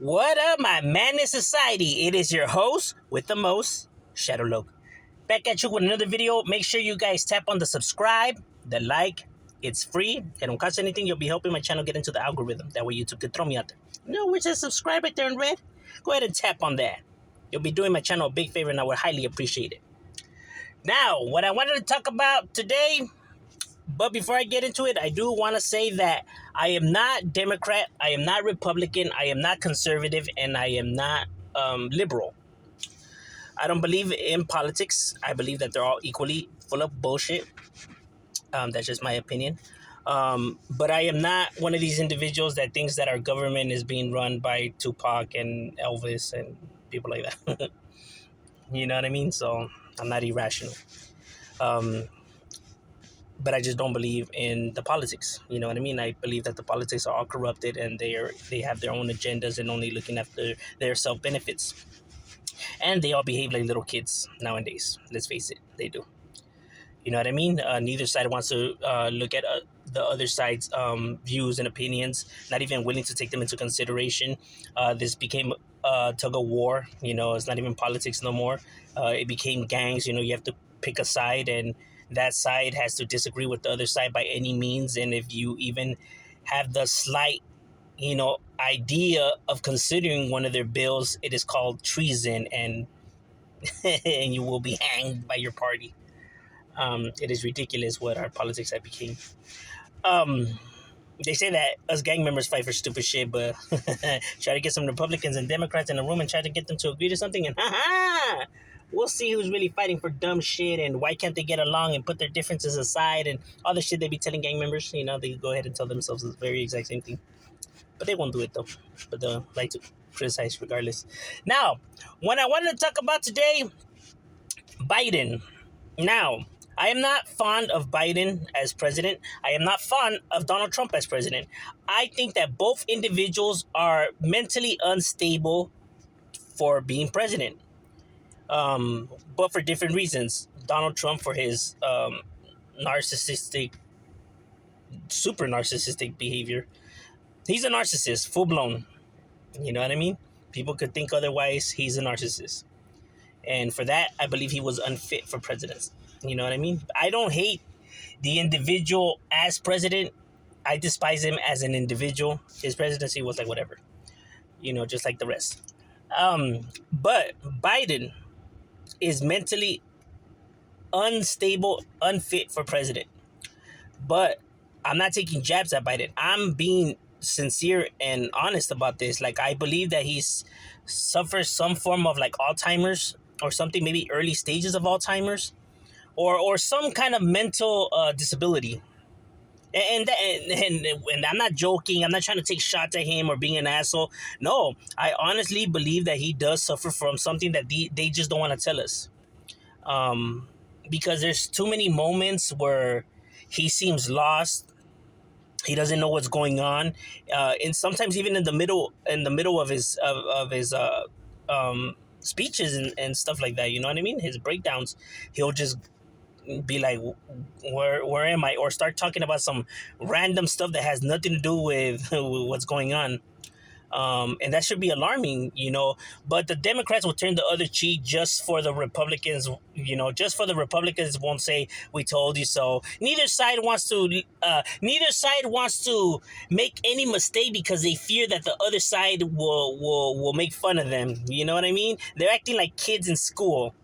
What up, my madness society? It is your host with the most, Shadow Loke. Back at you with another video. Make sure you guys tap on the subscribe, the like. It's free. It don't cost anything. You'll be helping my channel get into the algorithm. That way YouTube can throw me out there. No, which is subscribe right there in red. Go ahead and tap on that. You'll be doing my channel a big favor and I would highly appreciate it. Now, what I wanted to talk about today, but before I get into it, I do want to say that I am not Democrat, I am not Republican, I am not conservative, and I am not liberal. I don't believe in politics. I believe that they're all equally full of bullshit. That's just my opinion. But I am not one of these individuals that thinks that our government is being run by Tupac and Elvis and people like that. You know what I mean? So I'm not irrational. Um, but I just don't believe in the politics. You know what I mean? I believe that the politics are all corrupted and they have their own agendas and only looking after their self benefits. And they all behave like little kids nowadays. Let's face it, they do. You know what I mean? Neither side wants to look at the other side's views and opinions, not even willing to take them into consideration. This became a tug of war. You know, it's not even politics no more. It became gangs. You know, you have to pick a side, and that side has to disagree with the other side by any means. And if you even have the slight, idea of considering one of their bills, it is called treason, and and you will be hanged by your party. It is ridiculous what our politics have become. Um, they say that us gang members fight for stupid shit, but try to get some Republicans and Democrats in a room and try to get them to agree to something, and we'll see who's really fighting for dumb shit and why can't they get along and put their differences aside and all the shit they be telling gang members. You know, they go ahead and tell themselves the very exact same thing, but they won't do it though. But they'll like to criticize regardless. Now, what I wanted to talk about today, Biden. Now, I am not fond of Biden as president. I am not fond of Donald Trump as president. I think that both individuals are mentally unstable for being president, but for different reasons. Donald Trump for his narcissistic, super narcissistic behavior. He's a narcissist, full blown. You know what I mean? People could think otherwise. He's a narcissist. And for that, I believe he was unfit for presidency. You know what I mean? I don't hate the individual as president. I despise him as an individual. His presidency was like whatever, just like the rest. But Biden is mentally unstable, unfit for president. But I'm not taking jabs at Biden. I'm being sincere and honest about this. Like, I believe that he's suffers some form of like Alzheimer's or something, maybe early stages of Alzheimer's, or some kind of mental disability. And I'm not joking. I'm not trying to take shots at him or being an asshole. No, I honestly believe that he does suffer from something that they just don't want to tell us. Because there's too many moments where he seems lost. He doesn't know what's going on, and sometimes even in the middle of his speeches and stuff like that. You know what I mean? His breakdowns, he'll just be like, where am I? Or start talking about some random stuff that has nothing to do with what's going on. And that should be alarming, but the Democrats will turn the other cheek just for the Republicans, just for the Republicans won't say, we told you so. Neither side wants to make any mistake because they fear that the other side will make fun of them. You know what I mean? They're acting like kids in school.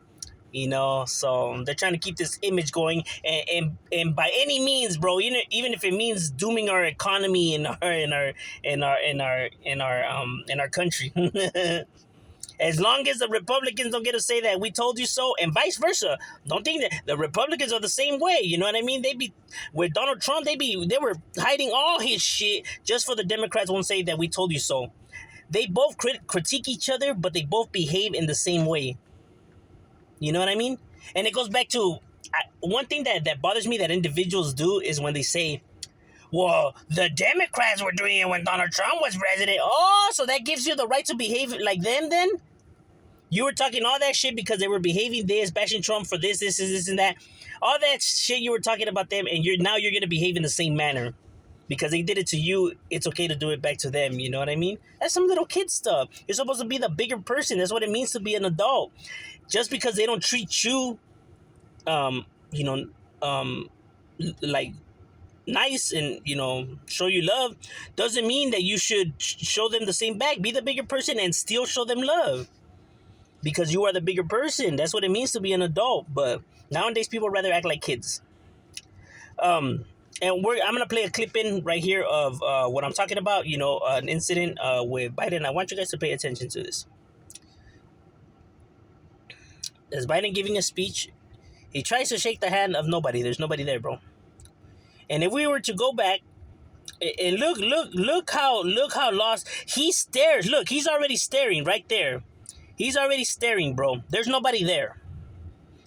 So they're trying to keep this image going, and by any means, bro, even if it means dooming our economy in our country. As long as the Republicans don't get to say that we told you so, and vice versa. Don't think that the Republicans are the same way. You know what I mean? They be with Donald Trump. They were hiding all his shit just for the Democrats won't say that we told you so. They both critique each other, but they both behave in the same way. You know what I mean? And it goes back to one thing that bothers me that individuals do is when they say, well, the Democrats were doing it when Donald Trump was president. Oh, so that gives you the right to behave like them then? You were talking all that shit because they were behaving this, bashing Trump for this, and that. All that shit you were talking about them, and you're going to behave in the same manner. because they did it to you, it's okay to do it back to them. You know what I mean? That's some little kid stuff. You're supposed to be the bigger person. That's what it means to be an adult. Just because they don't treat you, you know, like nice and show you love, doesn't mean that you should show them the same back. Be the bigger person and still show them love because you are the bigger person. That's what it means to be an adult. But nowadays people rather act like kids. And I'm gonna play a clip in right here of what I'm talking about. An incident with Biden. I want you guys to pay attention to this. As Biden giving a speech, he tries to shake the hand of nobody. There's nobody there, bro. And if we were to go back and look how lost he stares. Look, he's already staring right there. He's already staring, bro. There's nobody there.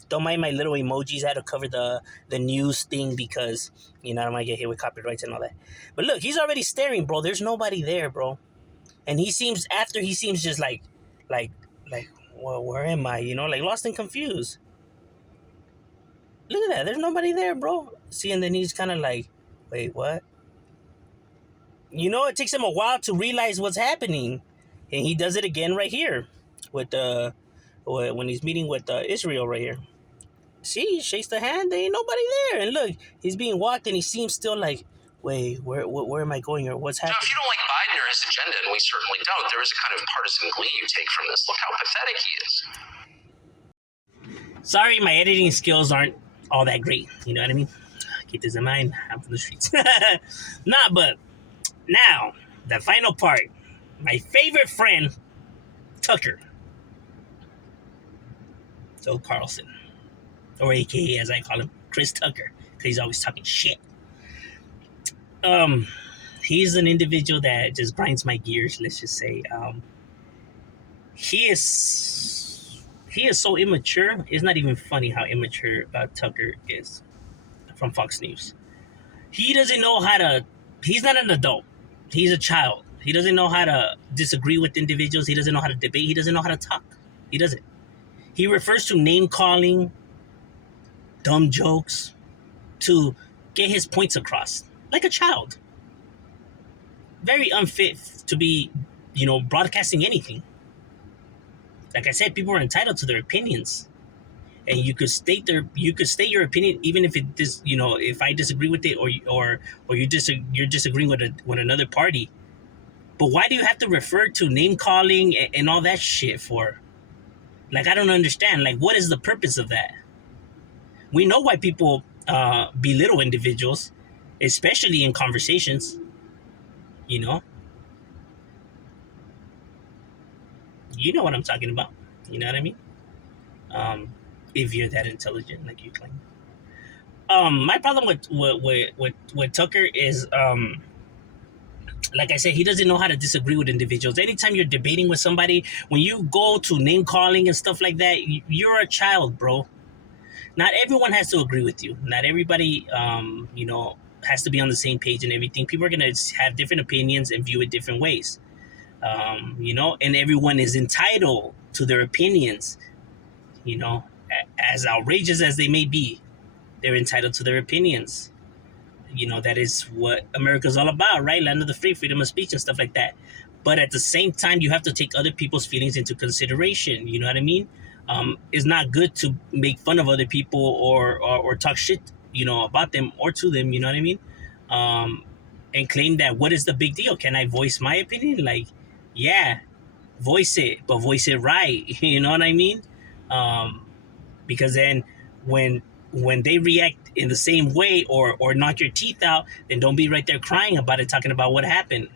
Don't mind my little emojis. I had to cover the news thing because I might get hit with copyrights and all that. But look, he's already staring, bro. There's nobody there, bro. And he seems just like, well, where am I? Like lost and confused. Look at that. There's nobody there, bro. See, and then he's kind of like, wait, what? It takes him a while to realize what's happening. And he does it again right here with when he's meeting with Israel right here. See, he shakes the hand. There ain't nobody there. And look, he's being walked and he seems still like, wait, where am I going or what's happening? If you don't like Biden or his agenda, and we certainly don't, there is a kind of partisan glee you take from this. Look how pathetic he is. Sorry, my editing skills aren't all that great. You know what I mean? Keep this in mind. I'm from the streets. But now, the final part. My favorite friend, Tucker. So Carlson. Or AKA, as I call him, Chris Tucker. Because he's always talking shit. He's an individual that just grinds my gears, let's just say. He is so immature. It's not even funny how immature Tucker is from Fox News. He doesn't know how to... He's not an adult. He's a child. He doesn't know how to disagree with individuals. He doesn't know how to debate. He doesn't know how to talk. He doesn't. He refers to name-calling, dumb jokes, to get his points across. Like a child. Very unfit to be, broadcasting anything. Like I said, people are entitled to their opinions. And you could state your opinion even if if I disagree with it or you're disagreeing with another party. But why do you have to refer to name calling and all that shit for? Like, I don't understand. Like, what is the purpose of that? We know why people belittle individuals, especially in conversations. You know what I'm talking about. You know what I mean? If you're that intelligent, like you claim. My problem with Tucker is, like I said, he doesn't know how to disagree with individuals. Anytime you're debating with somebody, when you go to name calling and stuff like that, you're a child, bro. Not everyone has to agree with you. Not everybody, has to be on the same page and everything. People are going to have different opinions and view it different ways. And everyone is entitled to their opinions, as outrageous as they may be. They're entitled to their opinions. That is what America's all about, right? Land of the free, freedom of speech and stuff like that. But at the same time, you have to take other people's feelings into consideration. You know what I mean? It's not good to make fun of other people or talk shit, about them or to them. You know what I mean? And claim that, what is the big deal? Can I voice my opinion? Like, yeah, voice it, but voice it right. You know what I mean? Because then when they react in the same way or knock your teeth out, then don't be right there crying about it, talking about what happened.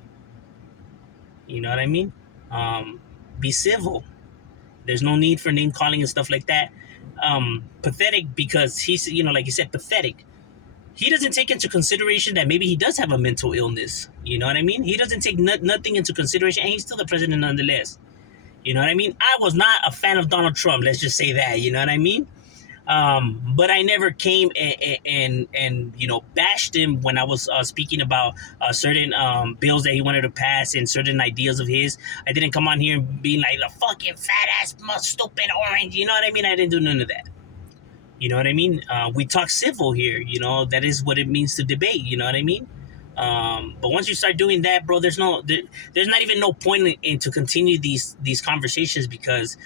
You know what I mean? Be civil. There's no need for name calling and stuff like that. Pathetic because he's, like you said, pathetic. He doesn't take into consideration that maybe he does have a mental illness. You know what I mean? He doesn't take nothing into consideration, and he's still the president nonetheless. You know what I mean? I was not a fan of Donald Trump. Let's just say that. You know what I mean? But I never came and bashed him when I was speaking about certain bills that he wanted to pass and certain ideas of his. I didn't come on here being like the fucking fat ass stupid orange. You know what I mean? I didn't do none of that. You know what I mean? We talk civil here. That is what it means to debate. You know what I mean? But once you start doing that, bro, there's not even no point in to continue these conversations because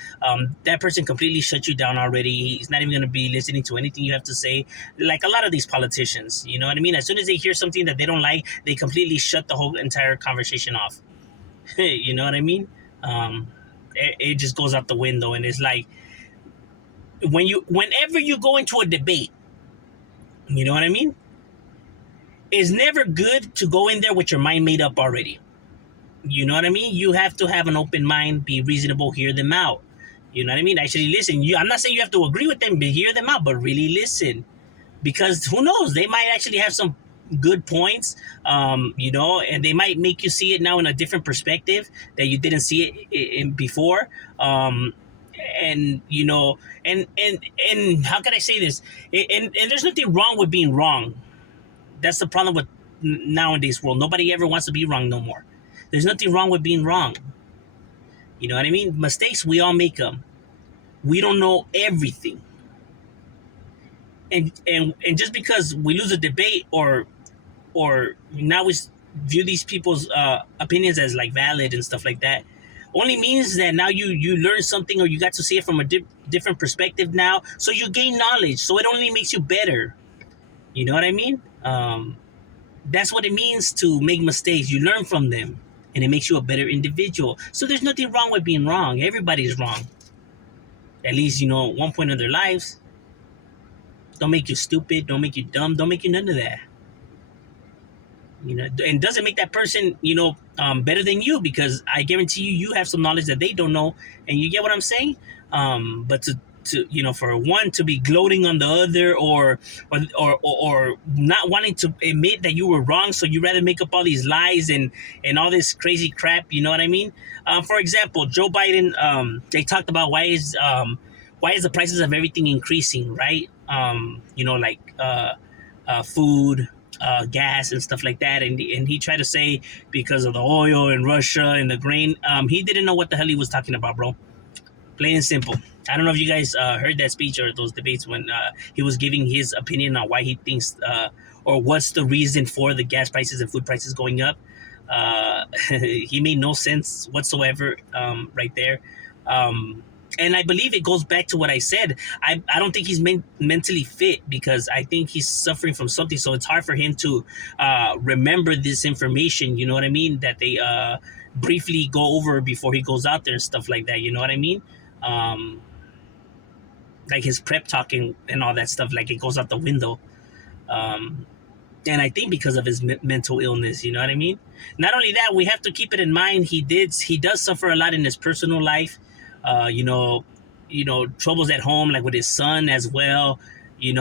that person completely shut you down already. He's not even going to be listening to anything you have to say. Like a lot of these politicians, you know what I mean? As soon as they hear something that they don't like, they completely shut the whole entire conversation off. You know what I mean? Um, it just goes out the window, and it's like whenever you go into a debate, you know what I mean? It's never good to go in there with your mind made up already. You know what I mean? You have to have an open mind, be reasonable, hear them out. You know what I mean? Actually listen. I'm not saying you have to agree with them, but hear them out, but really listen. Because who knows? They might actually have some good points, and they might make you see it now in a different perspective that you didn't see it in before. And and how can I say this? And there's nothing wrong with being wrong. That's the problem with nowadays world. Nobody ever wants to be wrong no more. There's nothing wrong with being wrong. You know what I mean? Mistakes, we all make them. We don't know everything. And just because we lose a debate or now we view these people's opinions as like valid and stuff like that, only means that now you learn something or you got to see it from a different perspective now. So you gain knowledge. So it only makes you better. You know what I mean? That's what it means to make mistakes. You learn from them, and it makes you a better individual. So there's nothing wrong with being wrong. Everybody's wrong. At least, at one point in their lives. Don't make you stupid. Don't make you dumb. Don't make you none of that. And doesn't make that person, better than you, because I guarantee you have some knowledge that they don't know, and you get what I'm saying. But to for one to be gloating on the other, or not wanting to admit that you were wrong, so you rather make up all these lies and all this crazy crap. You know what I mean? For example, Joe Biden. They talked about why is the prices of everything increasing, right? Food, gas and stuff like that, and he tried to say because of the oil in Russia and the grain. He didn't know what the hell he was talking about, bro. Plain and simple. I don't know if you guys heard that speech or those debates when he was giving his opinion on why he thinks or what's the reason for the gas prices and food prices going up. He made no sense whatsoever right there. And I believe it goes back to what I said. I don't think he's mentally fit, because I think he's suffering from something. So it's hard for him to remember this information, you know what I mean, that they briefly go over before he goes out there and stuff like that, you know what I mean? Like his prep talking and all that stuff, like it goes out the window. And I think because of his mental illness, you know what I mean? Not only that, we have to keep it in mind, he does suffer a lot in his personal life. Troubles at home, like with his son as well, and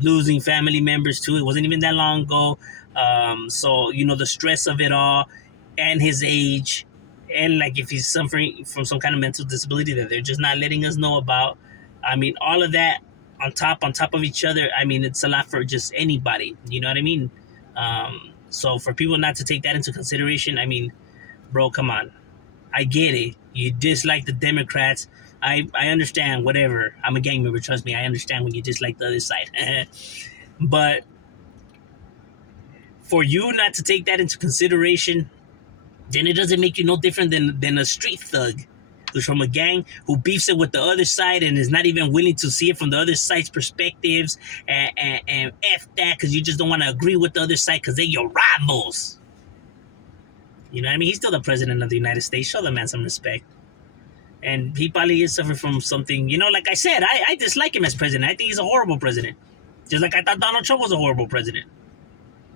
losing family members too. It wasn't even that long ago. So the stress of it all, and his age, and like if he's suffering from some kind of mental disability that they're just not letting us know about. I mean, all of that on top of each other. I mean, it's a lot for just anybody. You know what I mean? So for people not to take that into consideration, I mean, bro, come on. I get it. You dislike the Democrats. I understand, whatever. I'm a gang member, trust me. I understand when you dislike the other side. But for you not to take that into consideration, then it doesn't make you no different than a street thug who's from a gang who beefs it with the other side and is not even willing to see it from the other side's perspectives, and F that because you just don't want to agree with the other side because they're your rivals. You know what I mean? He's still the president of the United States. Show the man some respect. And he probably is suffering from something. Like I said, I dislike him as president. I think he's a horrible president. Just like I thought Donald Trump was a horrible president.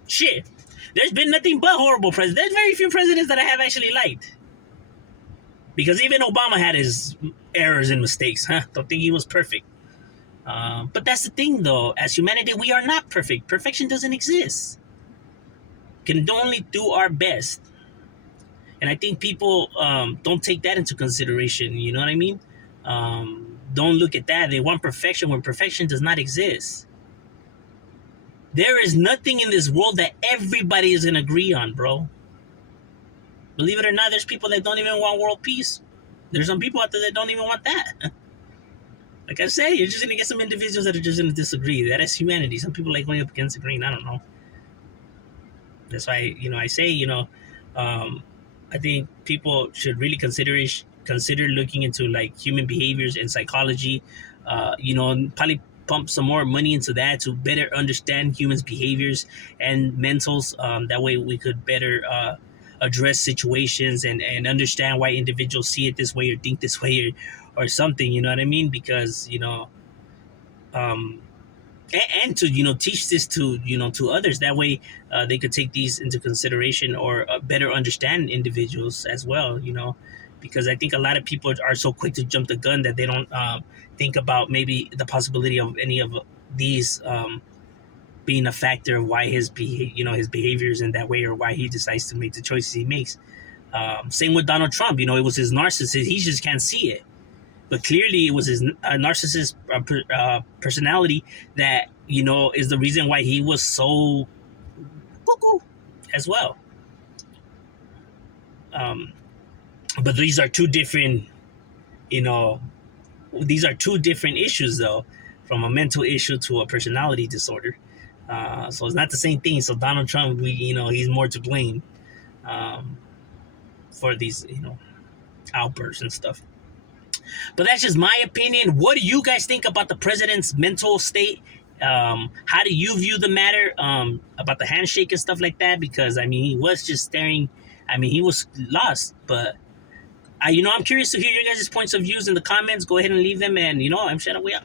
Shit. There's been nothing but horrible presidents. There's very few presidents that I have actually liked. Because even Obama had his errors and mistakes. Don't think he was perfect. But that's the thing, though. As humanity, we are not perfect. Perfection doesn't exist. Can only do our best. And I think people don't take that into consideration. You know what I mean? Don't look at that. They want perfection when perfection does not exist. There is nothing in this world that everybody is going to agree on, bro. Believe it or not, there's people that don't even want world peace. There's some people out there that don't even want that. Like I said, you're just going to get some individuals that are just going to disagree. That is humanity. Some people like going up against the green. I don't know. That's why I say um, I think people should really consider looking into like human behaviors and psychology. And probably pump some more money into that to better understand humans' behaviors and mentals. That way, we could better address situations and understand why individuals see it this way or think this way or something. You know what I mean? Because um, and to teach this to to others. That way they could take these into consideration or better understand individuals as well. Because I think a lot of people are so quick to jump the gun that they don't think about maybe the possibility of any of these being a factor of why his behaviors in that way, or why he decides to make the choices he makes. Same with Donald Trump. It was his narcissist. He just can't see it, but clearly it was his narcissist personality that is the reason why he was so cuckoo as well. Um, but you know these are two different issues though, from a mental issue to a personality disorder. So it's not the same thing. So Donald Trump, he's more to blame um, for these outbursts and stuff. But that's just my opinion. What do you guys think about the president's mental state? How do you view the matter about the handshake and stuff like that? Because I mean, he was just staring. I mean, he was lost. But I'm curious to hear your guys' points of views in the comments. Go ahead and leave them. And I'm shutting way up.